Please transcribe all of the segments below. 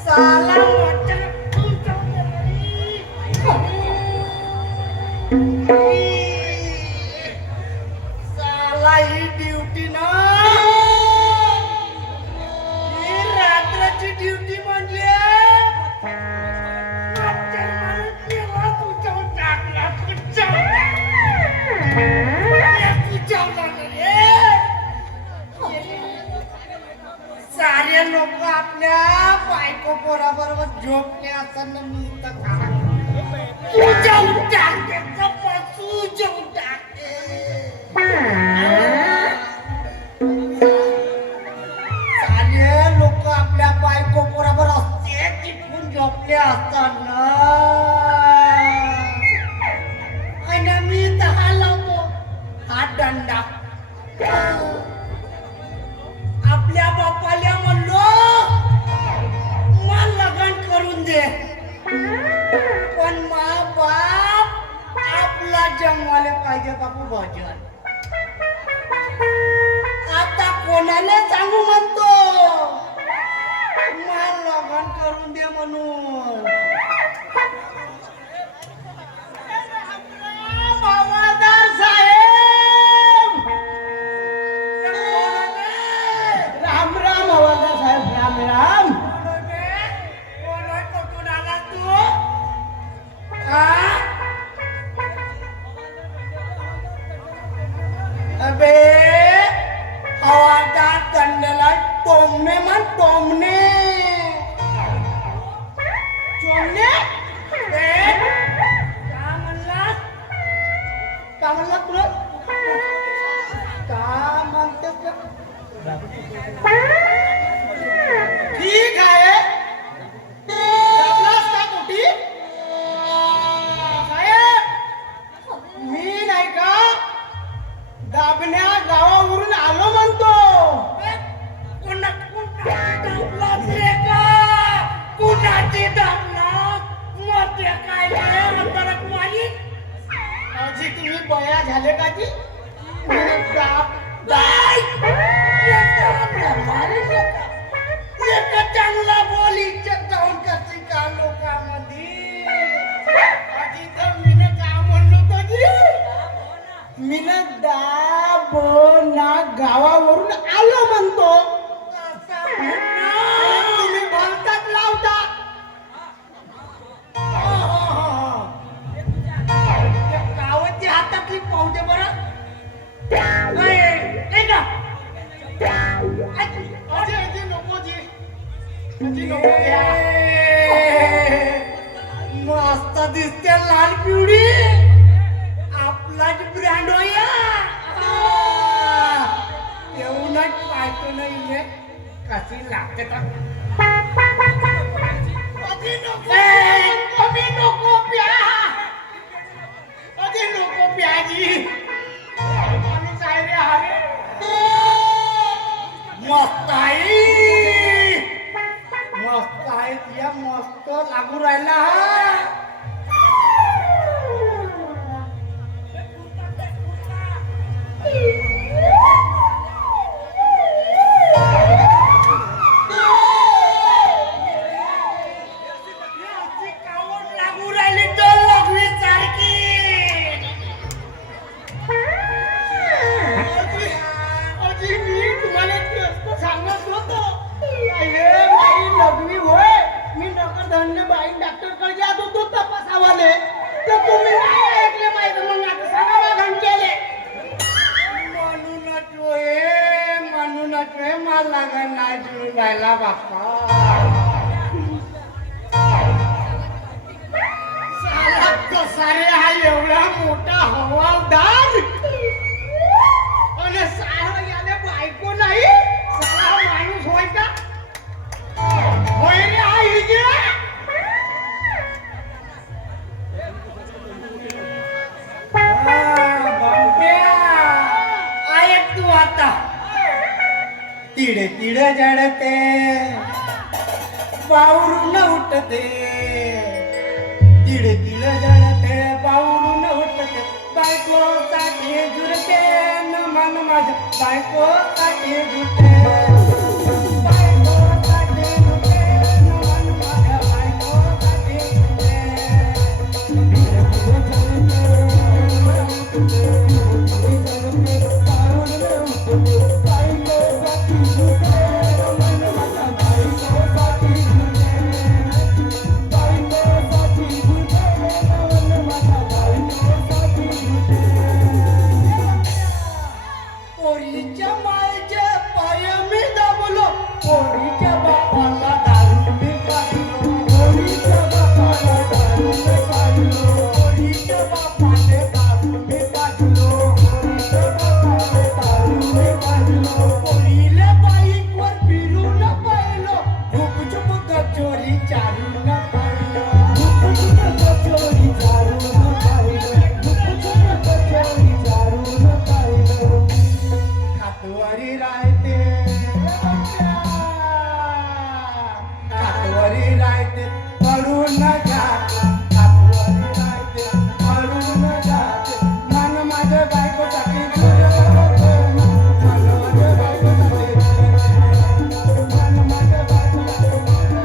साला साला ही ड्युटी ना ही रात्राची ड्युटी म्हणजे सारे लोक आपल्या बायको पोराबरोबर झोपले असताना मी इथं जाऊन टाकते कपासू जाऊन टाकते सारे लोक आपल्या बायको पोराबरोबर असते तिथून झोपले असताना आणि मी इथं हा लावतो हा दंडा आपल्या बापाला म्हणलो मला लग्न करून दे पण मा बाप आपला जन्माले पाहिजे बापू भजन आता कोणाने सांगू म्हणतो मला लग्न करून दे म्हणून बाबादार साहेब राम राम हवालदार साहेब राम राम कुठून आला तू अबे हवालदार दंडला टोमणे म्हण टोमणे टोमणे का म्हणलास तुला का म्हणते ठीक आहे दाबलास का कुठी साहेब मी नाही का दाबण्या गावावरून आलो म्हणतो कुणाची दाबला मध्ये काय अंतरात माझी आजी तुम्ही बया झाले का जी चांगला बोली जाऊन कशी का लोकांमध्ये आधी तर मीनं का म्हणलो तो जी मीनं दाबोना गावावरून आलो म्हणतो तुम्ही भलतात लावता गावाची हातातली पावते बरं नाही का अजी नको जी मस्त दिसते लाल पिवडी आपलाच ब्रँड होया येऊनच पाहतो नाही कशी लागते का नको प्या नको प्याजी माणूस आहे रे हारे मस्त आहे या मस्त लागू राहिला लागू राहिली तर लघवी सारखी मी तुम्हाला सांगत होतो लग्नी होय मी नकरधन्य बाई डॉक्टरकडे जात होतो तपासावाले तर तुम्ही नाही ऐकले पाहिजे मग आता सांगा घंटेले म्हणूनच मला नाही जुळून राहिला बाप्पा साला कसा रे हा एवढा मोठा हवालदार आणि साला याला बायको नाही साला माणूस होय का होय रे आई गे ऐक तू आता तिडे तिडे जडते बावरून उठते तिडे तिडे जडते बावरून उठते बायको साठी जुरते न मन माझ्या बायको साठी जुरते पोरीच्या मायेचे पाय मी दाबलो, पोरीच्या बापाला दारू मी काढलो, पोरीच्या बापाला दारू मी काढलो, पोरीच्या बापाने दारू मी काढलो, पोरीच्या बापाने दारू मी काढलो, पोरीले बाईकवर फिरून पाहिलो, गुपचूप कचोरी चारून पाहिलो, गुपचूप कचोरी चारून पाहिलो, गुपचूप कचोरी चारून पाहिलो. खातवारी राहते खातवारी राहते पडून जाते, खातवारी राहते पडून जाते, मन माझ्या बायकोसाठी मन माझ्या बायकोसाठी मन माझ्या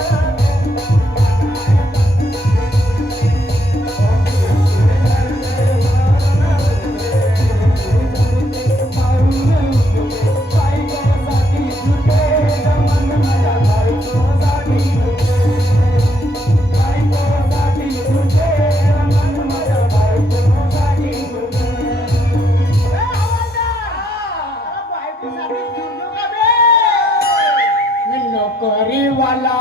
नोकरीवाला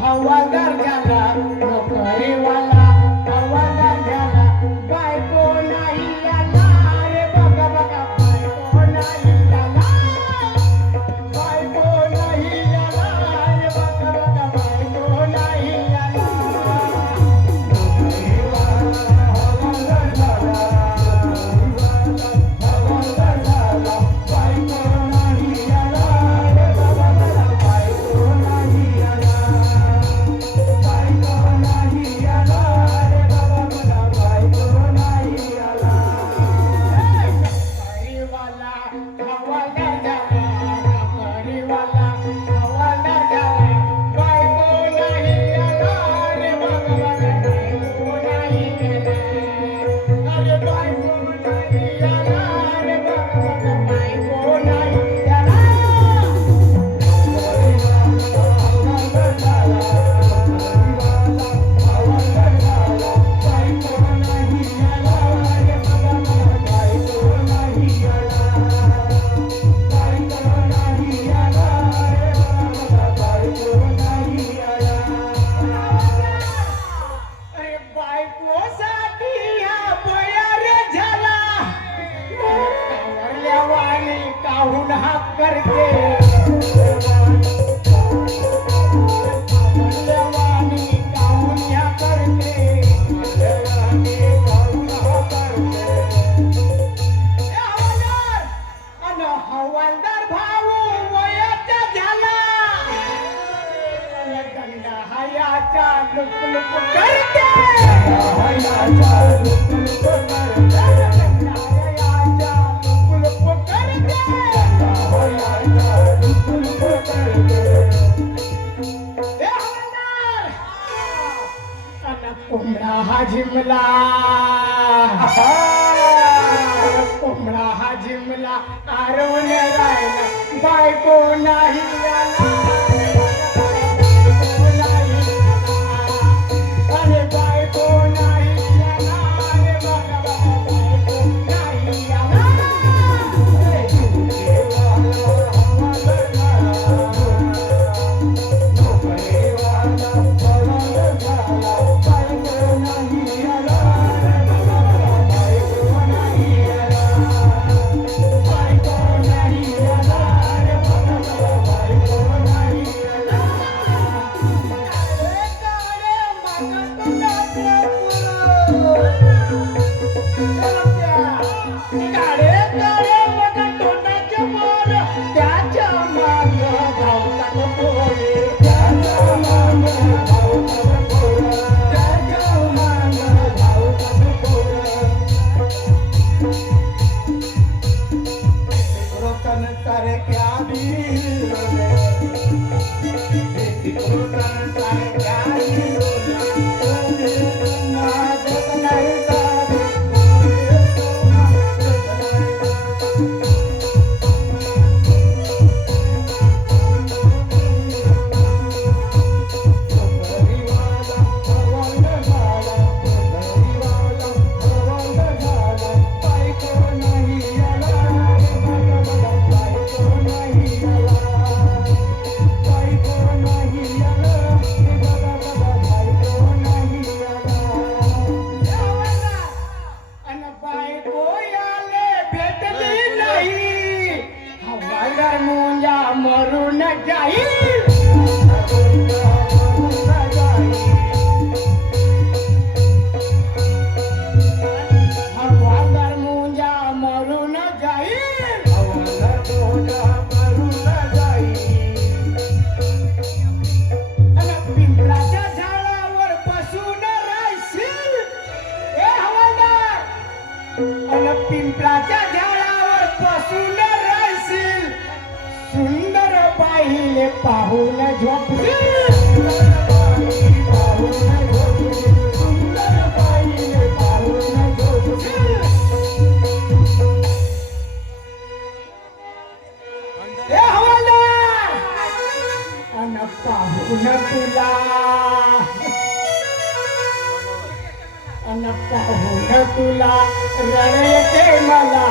हवालदार झाला, नोकरीवाला हवालदार झाला, बायको नाही आला रे बघा बघा, बायको नाही आला, बायको नाही आला रे बघा बघा, बायको नाही आला. नोकरीवाला हवालदार झाला, हवालदार झाला, बायको नाही आला रे बघा बघा, बायको नाही आला, बायको नाही आला रे बघा बघा, बायको नाही आला. नोकरीवाला हवालदार झाला, नोकरीवाला हवालदार झाला, बायको नाही आला रे बघा बघा, बायको नाही आला, अरे बायको नाही आला रे बघा बघा, बायको नाही आला. अरे बायकोसाठी हा बया रे झाला, कावरल्या वाणी काहून हाक करते, कावरल्या वाणी काहून ह्या करते, कावरल्या वाणी काहून हा करते. ए हवालदार, अन हवालदार भाऊ वयाचा झाला, गंडा हयाचा लुक करते, हयाचा लुक करते, गंडा हयाचा लुक करते, हयाचा लुक करते. ए हवालदार, अन कोंबडा हा झिमला, कोंबडा हा झिमला, आरवून राहिला, बायको नाही आला, बायको नाही आला, अरे बायको नाही आला रे बघा बघा, बायको नाही आला. नोकरीवाला हवालदार झाला, बायको नाही आला रे बघा बघा, बायको नाही आला, बायको नाही आला रे बघा बघा, बायको नाही हवालदार मुंजा मरून जाईल हवालदार मुंजा मरून जाईल आणि पिंपळाच्या झाडावर बसून राहशील ए हवालदार आणि पिंपळाच्या झाडावर बसून राहशील सुंदर पाहिले पाहून झोपशील ए हवालदार अन पाहून तुला अन पाहून तुला रड येते मला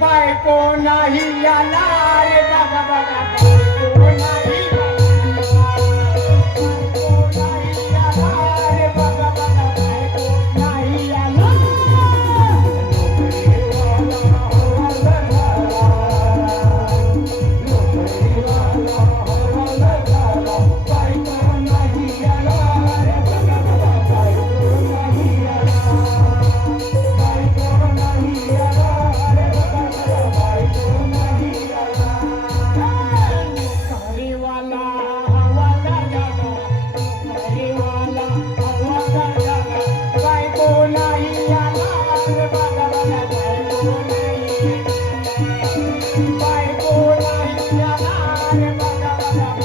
बायको नाही आला रे बाबा बाबा बायको नाही आला रे बाबा बाबा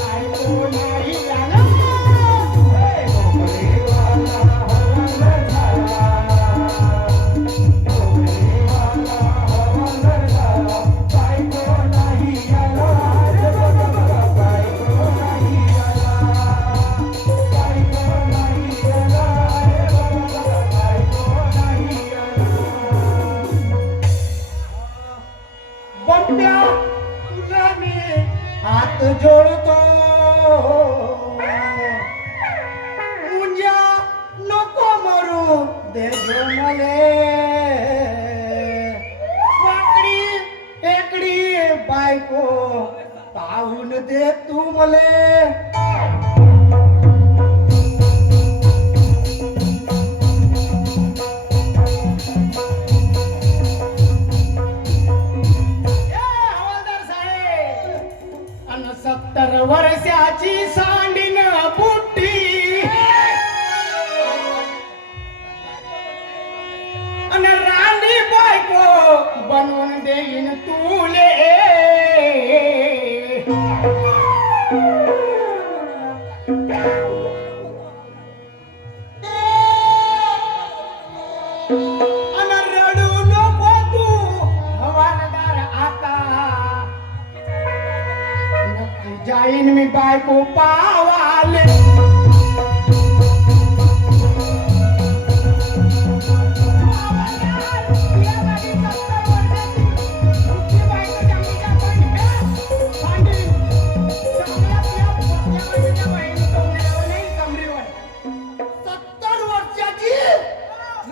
बायको नाही आला बंड्या तुला मी हात जोडतो मुंजा नको मरू दे मले वाकडी टेकडी बायको पाहून दे तू मले अन 70 वर्षाची सांडीन बुट्टी अन राणी बायको बनवून देईन तुले अन रडू नको तू हवालदार आता नक्की जाईन मी बायको पावाले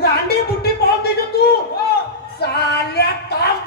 रांडी बुट्टी पाहून देतो तू साल्या काम